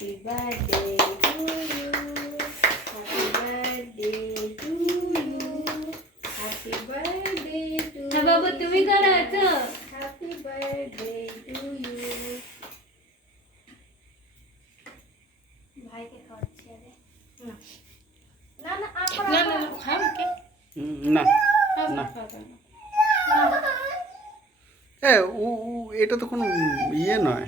Happy birthday to you. Happy birthday to you. Happy birthday to you. বাবু তুমি করো তো। Happy birthday to you. ভাইকে খাওয়াচ্ছি আরে। না না না না খাও কে না না এ ও এটা তো কোনো ইয়ে নয়।